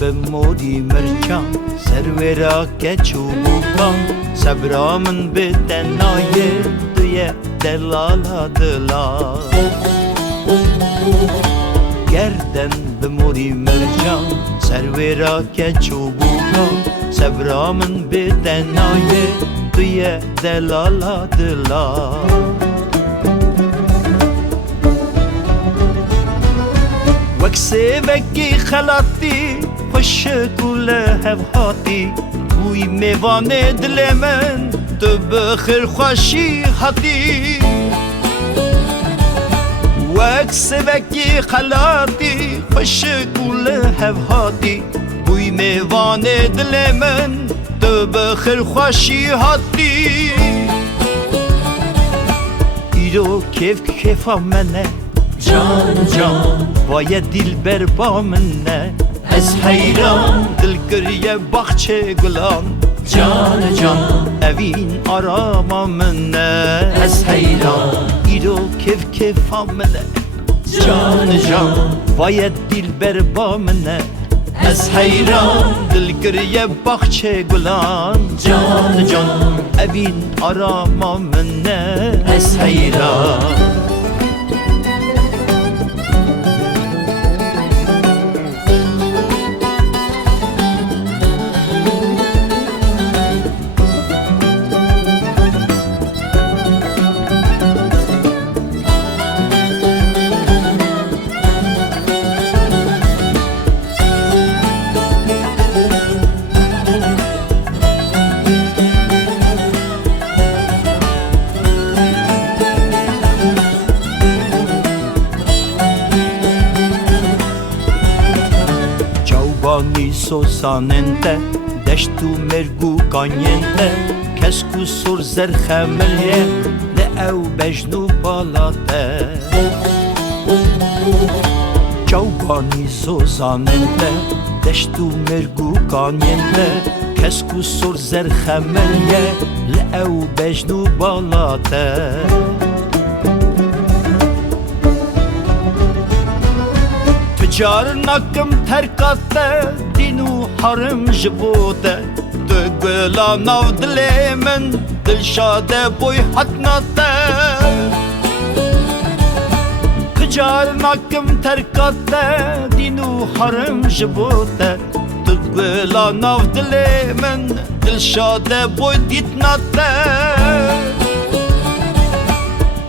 به مودی مرچان سرورا که چوبوکان صبرا من به تنای دوی دلالا دلا گردن به مودی مرچان سرورا که چوبوکان صبرا من به تنای دوی دلالا دلا وکسه وکی خلاتی خوش گل هفهاتی بوی میوان دل من تو بخیر خوشی هاتی وکسه وکی خلاتی خوش گل هفهاتی بوی میوان دل من تو بخیر خوشی هاتی ایرو کیف کیفا منه جان جان باید دل بر با منه از حیران دل گریه بخچه گلان جان جان اوین آراما منه از حیران ایرو کف کف منه جان جان باید دل بر با منه از حیران دل گریه بخچه گلان جان جان اوین آراما منه از حیران Bani sosanente deştu mergu kanyente kesku sur zerxemelye le ev bejnu balate Çavbani sosanente deştu mergu kanyente kesku sur zerxemelye le ev bejnu balate Car nakım terkatte dinu harım jibode Dögüla nav dilemin dilşade boy hatnate Car nakım terkatte dinu harım jibode Dögüla nav dilemin dilşade boy ditnate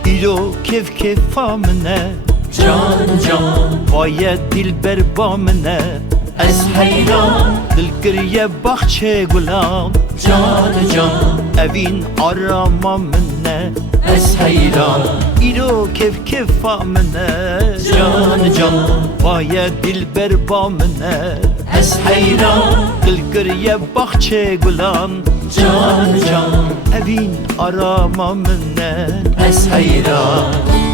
İro kef kef amine جان جان باید دل بر با منه از حیران دل گریه بخچه گلان جان جان اوین آراما منه از حیران ایرو کف کفا منه جان جان باید دل بر با منه از حیران دل گریه بخچه گلان جان جان اوین آراما منه از حیران